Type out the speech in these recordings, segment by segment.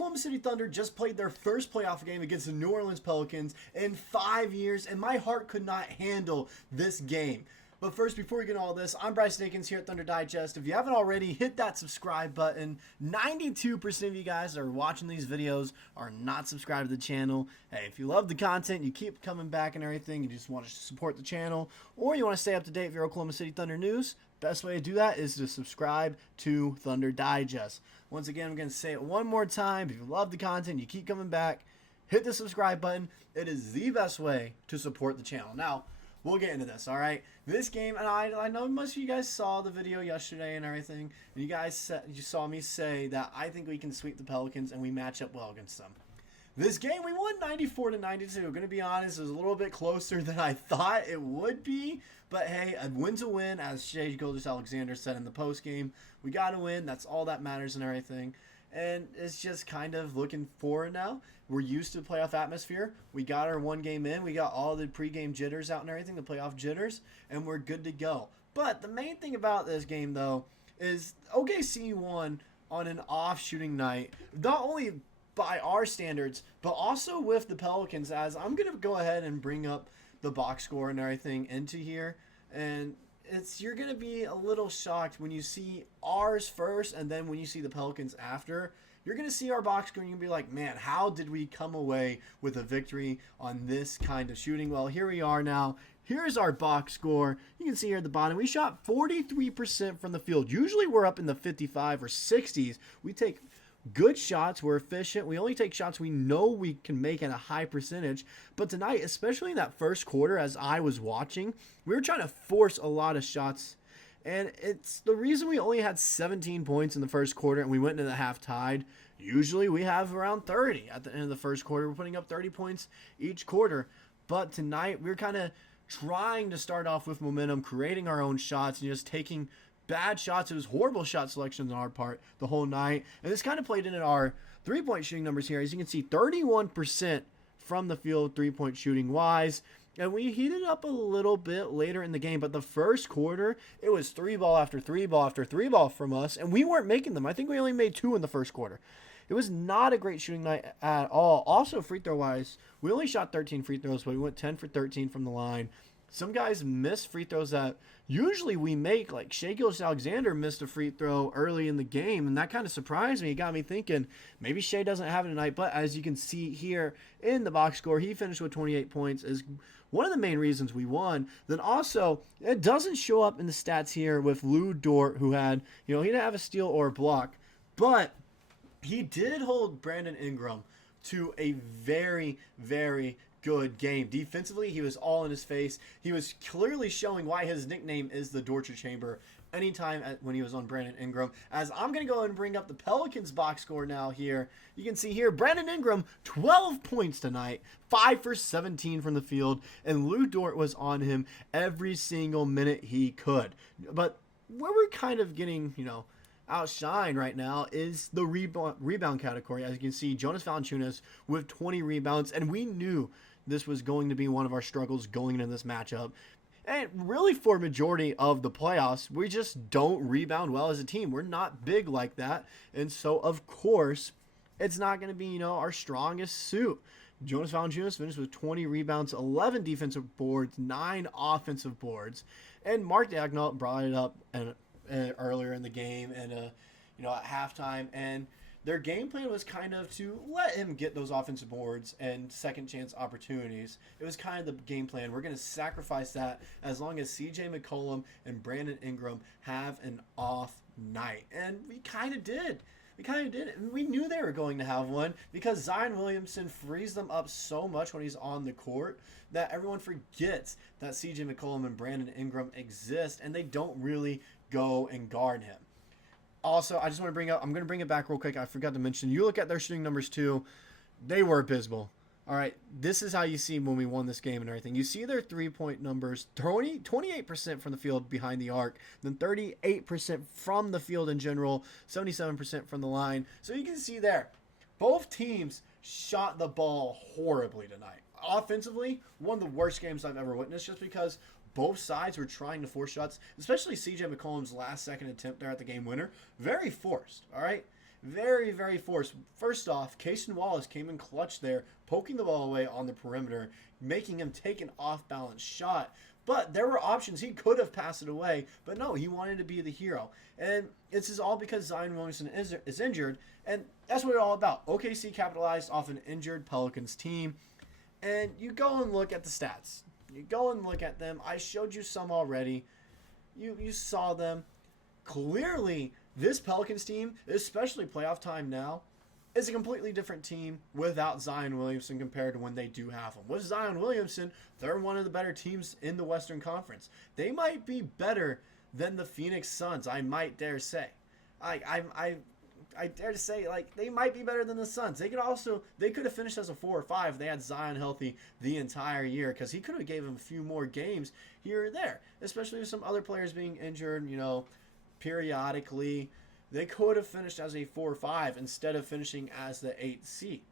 Oklahoma City Thunder just played their first playoff game against the New Orleans Pelicans in 5 years, and my heart could not handle this game. But first, before we get into all this, I'm Bryson Akins here at Thunder Digest. If you haven't already, hit that subscribe button. 92% of you guys that are watching these videos are not subscribed to the channel. Hey, if you love the content, you keep coming back and everything, you just want to support the channel, or you want to stay up to date with your Oklahoma City Thunder news, best way to do that is to subscribe to Thunder Digest. Once again, I'm going to say it one more time. If you love the content, you keep coming back, hit the subscribe button. It is the best way to support the channel. Now, we'll get into this, all right? This game, and I know most of you guys saw the video yesterday and everything, and you saw me say that I think we can sweep the Pelicans and we match up well against them. This game, we won 94-92. I'm going to be honest, it was a little bit closer than I thought it would be, but hey, a win's a win, as Shai Gilgeous-Alexander said in the postgame. We got to win. That's all that matters and everything. And it's just kind of looking forward now. We're used to the playoff atmosphere. We got our one game in. We got all the pregame jitters out and everything, the playoff jitters, and we're good to go. But the main thing about this game, though, is OKC won on an off shooting night, not only by our standards, but also with the Pelicans, as I'm going to go ahead and bring up the box score and everything into here. And you're going to be a little shocked when you see ours first and then when you see the Pelicans after. You're going to see our box score and you're going to be like, man, how did we come away with a victory on this kind of shooting? Well, here we are now. Here's our box score. You can see here at the bottom, we shot 43% from the field. Usually we're up in the 55 or 60s. We take good shots. We're efficient. We only take shots we know we can make at a high percentage. But tonight, especially in that first quarter, as I was watching, we were trying to force a lot of shots. And it's the reason we only had 17 points in the first quarter and we went into the half tied. Usually we have around 30 at the end of the first quarter. We're putting up 30 points each quarter. But tonight, we're kind of trying to start off with momentum, creating our own shots, and just taking bad shots. It was horrible shot selections on our part the whole night. And this kind of played into our three-point shooting numbers here. As you can see, 31% from the field three-point shooting wise. And we heated up a little bit later in the game. But the first quarter, it was three ball after three ball after three ball from us. And we weren't making them. I think we only made two in the first quarter. It was not a great shooting night at all. Also, free throw wise, we only shot 13 free throws, but we went 10 for 13 from the line. Some guys missed free throws that usually we make, like Shai Gilgeous-Alexander missed a free throw early in the game, and that kind of surprised me. It got me thinking, maybe Shai doesn't have it tonight, but as you can see here in the box score, he finished with 28 points, is one of the main reasons we won. Then also, it doesn't show up in the stats here with Lu Dort, who had, he didn't have a steal or a block, but he did hold Brandon Ingram to a very, very good game. Defensively, he was all in his face. He was clearly showing why his nickname is the Torture Chamber anytime when he was on Brandon Ingram. As I'm going to go ahead and bring up the Pelicans box score now here. You can see here, Brandon Ingram, 12 points tonight, 5 for 17 from the field, and Lu Dort was on him every single minute he could. But where we're kind of getting, outshine right now is the rebound category. As you can see, Jonas Valanciunas with 20 rebounds, and we knew this was going to be one of our struggles going into this matchup. And really, for majority of the playoffs, we just don't rebound well as a team. We're not big like that, and so of course, it's not going to be our strongest suit. Jonas Valanciunas finished with 20 rebounds, 11 defensive boards, 9 offensive boards, and Mark Daigneault brought it up earlier in the game and at halftime, and their game plan was kind of to let him get those offensive boards and second chance opportunities. It was kind of the game plan. We're going to sacrifice that as long as CJ McCollum and Brandon Ingram have an off night, and we kind of did. We knew they were going to have one because Zion Williamson frees them up so much when he's on the court that everyone forgets that CJ McCollum and Brandon Ingram exist, and they don't really go and guard him. Also, I just want to I'm going to bring it back real quick. I forgot to mention, you look at their shooting numbers too. They were abysmal. All right, this is how you see when we won this game and everything. You see their three-point numbers, 28% from the field behind the arc, then 38% from the field in general, 77% from the line. So you can see there, both teams shot the ball horribly tonight. Offensively, one of the worst games I've ever witnessed, just because both sides were trying to force shots, especially CJ McCollum's last second attempt there at the game winner. Very forced, all right? Very, very forced. First off, Cason Wallace came in clutch there, poking the ball away on the perimeter, making him take an off-balance shot. But there were options. He could have passed it away, but no, he wanted to be the hero. And this is all because Zion Williamson is injured, and that's what it's all about. OKC capitalized off an injured Pelicans team, and you go and look at the stats. You go and look at them. I showed you some already. You saw them. Clearly, this Pelicans team, especially playoff time now, is a completely different team without Zion Williamson compared to when they do have him. With Zion Williamson, they're one of the better teams in the Western Conference. They might be better than the Phoenix Suns, I might dare say. I dare to say, like, they might be better than the Suns. They could have finished as a 4 or 5 if they had Zion healthy the entire year, because he could have gave them a few more games here or there, especially with some other players being injured, periodically. They could have finished as a 4 or 5 instead of finishing as the 8th seed.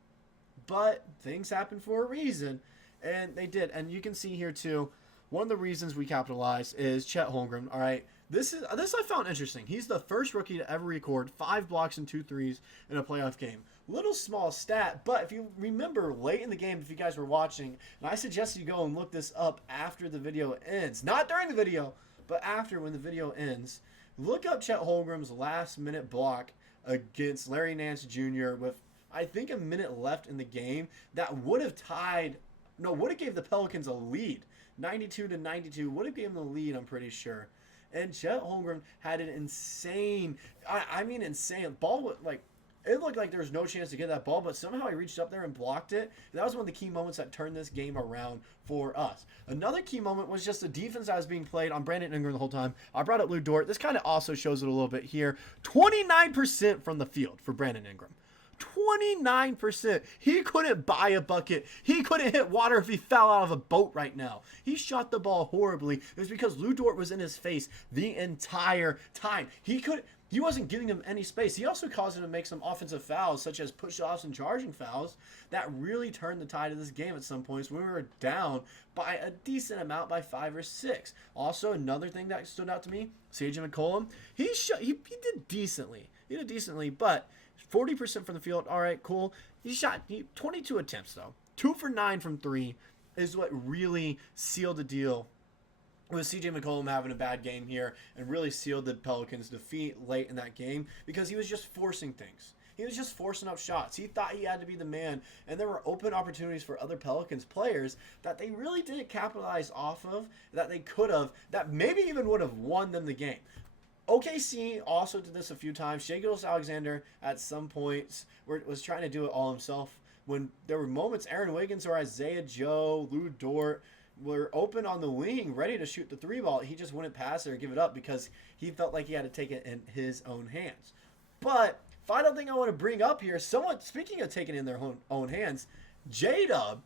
But things happen for a reason, and they did. And you can see here, too, one of the reasons we capitalized is Chet Holmgren, all right? This I found interesting. He's the first rookie to ever record 5 blocks and 2 threes in a playoff game. Little small stat, but if you remember late in the game, if you guys were watching, and I suggest you go and look this up after the video ends. Not during the video, but after, when the video ends. Look up Chet Holmgren's last-minute block against Larry Nance Jr. with, I think, a minute left in the game. That would have gave the Pelicans a lead. 92-92, would have given them the lead, I'm pretty sure. And Chet Holmgren had an insane ball. It looked like there was no chance to get that ball, but somehow he reached up there and blocked it. That was one of the key moments that turned this game around for us. Another key moment was just the defense that was being played on Brandon Ingram the whole time. I brought up Lu Dort. This kind of also shows it a little bit here. 29% from the field for Brandon Ingram. 29%. He couldn't buy a bucket. He couldn't hit water if he fell out of a boat right now. He shot the ball horribly. It was because Lu Dort was in his face the entire time. He wasn't giving him any space. He also caused him to make some offensive fouls, such as push-offs and charging fouls, that really turned the tide of this game at some points when we were down by a decent amount, by 5 or 6. Also, another thing that stood out to me, CJ McCollum, he did decently. He did decently, but 40% from the field, all right, cool. He shot 22 attempts, though. 2 for 9 from 3 is what really sealed the deal with CJ McCollum having a bad game here and really sealed the Pelicans' defeat late in that game because he was just forcing things. He was just forcing up shots. He thought he had to be the man, and there were open opportunities for other Pelicans players that they really didn't capitalize off of, that they could have, that maybe even would have won them the game. OKC also did this a few times. Shai Gilgeous-Alexander at some points was trying to do it all himself. When there were moments, Aaron Wiggins or Isaiah Joe, Lu Dort were open on the wing, ready to shoot the 3 ball. He just wouldn't pass it or give it up because he felt like he had to take it in his own hands. But final thing I want to bring up here, speaking of taking it in their own hands, J-Dub.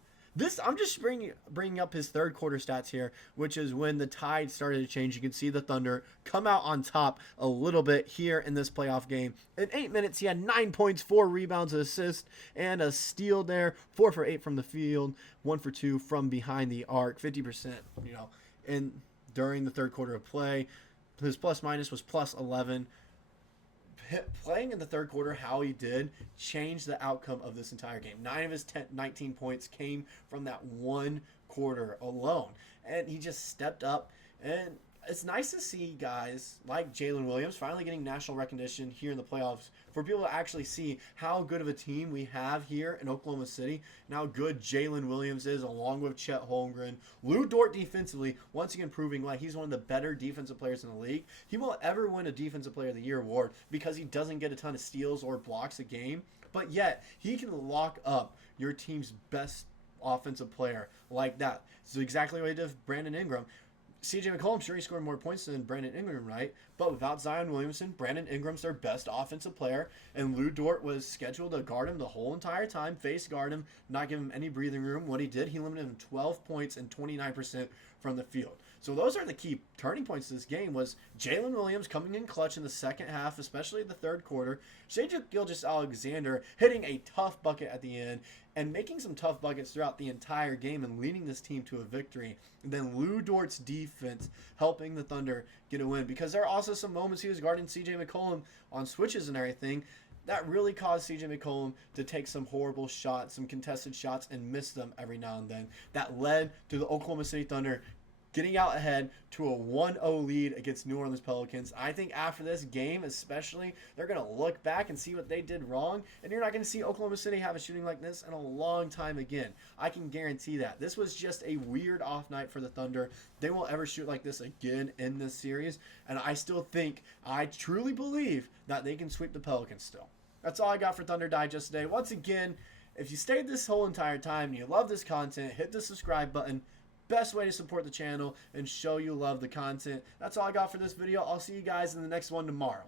I'm just bringing up his third quarter stats here, which is when the tide started to change. You can see the Thunder come out on top a little bit here in this playoff game. In 8 minutes, he had 9 points, 4 rebounds, an assist, and a steal there. 4 for 8 from the field, 1 for 2 from behind the arc, 50%, during the third quarter of play. His plus-minus was plus 11. Playing in the third quarter how he did changed the outcome of this entire game. 9 of his 19 points came from that one quarter alone. And he just stepped up. And it's nice to see guys like Jalen Williams finally getting national recognition here in the playoffs for people to actually see how good of a team we have here in Oklahoma City and how good Jalen Williams is along with Chet Holmgren. Lu Dort defensively, once again proving like he's one of the better defensive players in the league. He won't ever win a Defensive Player of the Year award because he doesn't get a ton of steals or blocks a game, but yet he can lock up your team's best offensive player like that. So exactly what he did with Brandon Ingram. CJ McCollum, sure, he scored more points than Brandon Ingram, right? But without Zion Williamson, Brandon Ingram's their best offensive player, and Lu Dort was scheduled to guard him the whole entire time, face guard him, not give him any breathing room. What he did, he limited him 12 points and 29% from the field. So those are the key turning points of this game was Jalen Williams coming in clutch in the second half, especially the third quarter. Shai Gilgeous-Alexander hitting a tough bucket at the end and making some tough buckets throughout the entire game and leading this team to a victory. And then Lu Dort's defense helping the Thunder get a win because there are also some moments he was guarding CJ McCollum on switches and everything. that really caused CJ McCollum to take some horrible shots, some contested shots, and miss them every now and then. That led to the Oklahoma City Thunder getting out ahead to a 1-0 lead against New Orleans Pelicans. I think after this game especially, they're going to look back and see what they did wrong, and you're not going to see Oklahoma City have a shooting like this in a long time again. I can guarantee that. This was just a weird off night for the Thunder. They won't ever shoot like this again in this series, and I truly believe that they can sweep the Pelicans still. That's all I got for Thunder Digest today. Once again, if you stayed this whole entire time and you love this content, hit the subscribe button. Best way to support the channel and show you love the content. That's all I got for this video. I'll see you guys in the next one tomorrow.